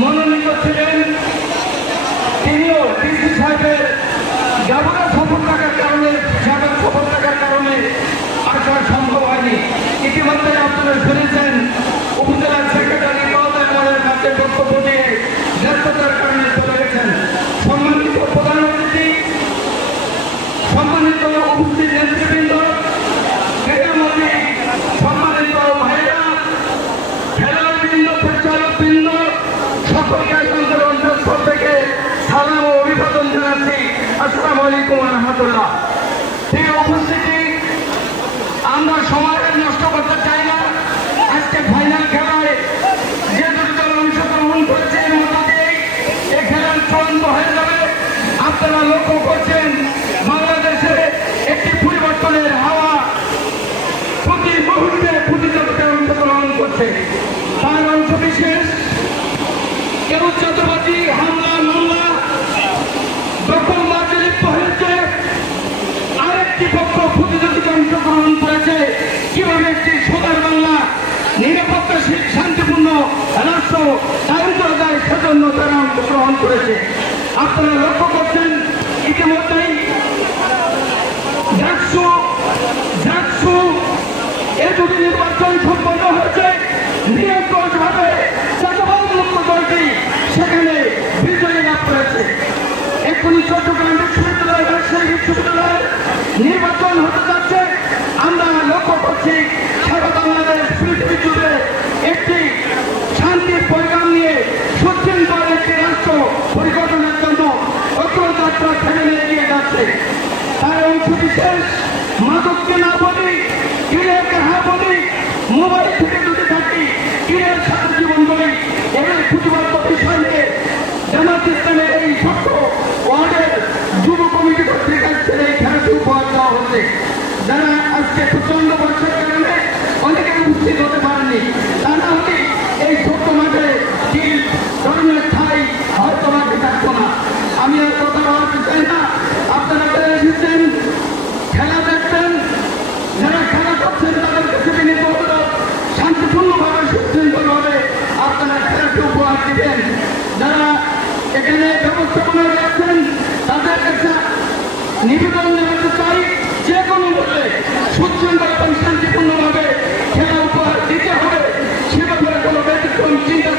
মনোনীত ছিলেন, তিনিও ডিসি সাহেবের যাবতীয় সফর থাকার কারণে আসা সম্ভব হয়নি। ইতিমধ্যে আপনারা শুনেছেন উপজেলার সেক্রেটারি মহোদয়ের কাছে বক্তব্য দিয়ে ব্যস্ততার কারণে চলে গেছেন। সম্মানিত প্রধান অতিথি, সম্মানিত উপস্থিত নেতৃবৃন্দ, সম্মানিত ভাইরা, খেলোয়াড়বৃন্দ, পরিচালকবৃন্দ, সকলকে অন্তর থেকে সালাম ও অভিবাদন জানাচ্ছি। আসসালামু আলাইকুম ওয়া রাহমাতুল্লাহ। প্রিয় উপস্থিতি, আমরা সময় নষ্ট করতে চাই না। আজকে ফাইনাল খেলায় যে দুটি দল অংশগ্রহণ করেছে এর মধ্য দিয়ে এই খেলার চূড়ান্ত হয়ে যাবে। আপনারা লক্ষ্য করছেন বাংলাদেশে একটি পরিবর্তনের হাওয়া প্রতি মুহূর্তে প্রতিযোগিতায় অংশগ্রহণ করছে। তার অংশ বিশেষ কেউ চাঁদাবাজি, হামলা, মামলা, দখল মার্চে লিপ্ত হয়েছে। আরেকটি পক্ষ প্রতিযোগিতা অংশগ্রহণ করেছে কিভাবে একটি সোনার বাংলা নিরাপত্তা শান্তিপূর্ণ রাষ্ট্র দায়িত্ব দেয়, সেজন্য তারা অংশগ্রহণ করেছে। আপনারা লক্ষ্য করছেন ইতিমধ্যেই জাকসু এ দুটি নির্বাচন সম্পন্ন হয়েছে। নিরঙ্কুশভাবে চাঁদাবাজমুক্ত দলটি সেখানে বিজয়ী লাভ করেছে। এক্ষুনি চট্টগ্রাম বিশ্ববিদ্যালয়, রাজশাহী বিশ্ববিদ্যালয়ের নির্বাচন হতে যাচ্ছে। আমরা লক্ষ্য করছি সারা বাংলাদেশ পৃথিবী জুড়ে একটি শান্তির পরিণাম নিয়ে সুশৃঙ্খল একটি রাষ্ট্র পরিকল্পনার জন্য অগ্রযাত্রা ফেলে এগিয়ে যাচ্ছে। তার অংশ বিশেষ মাদককে না বলি, ক্রীড়াকে হ্যাঁ বলি, মোবাইল থেকে দূরে থাকি, ক্রীড়ার সাথে জীবন বলি, এর প্রতিবাদ বিষয় নিয়ে জামাত ইসলামের এই ছোট্ট ওয়ার্ডের যুব কমিটি কর্তৃক আজকের এই খেলাটি উপহার দেওয়া হচ্ছে। যারা আজকে প্রচন্ড বর্ষার কারণে অনেকে উপস্থিত হতে পারেনি, তা না হলে এই ছোট্ট মাঠে কি ধরনের ঠাই হয়তো মাঠে থাকতো না। আমি আর কথা বলতে চাই না। আপনারা এসেছেন খেলা দেখবেন, যারা খেলা করছেন তাদের কাছে বিনীত অনুরোধ, শান্তিপূর্ণভাবে সুশৃঙ্খলভাবে আপনারা খেলাটি উপহার দিবেন। যারা এখানে ব্যবস্থাপনা রাখছেন তাদের কাছে নিবেদন জানাতে চাই, যে কোনো মূল্যে সুশৃঙ্খল এবং শান্তিপূর্ণভাবে খেলা উপহার দিতে হবে। সে ব্যাপারে কোনো ব্যতিক্রম চিন্তা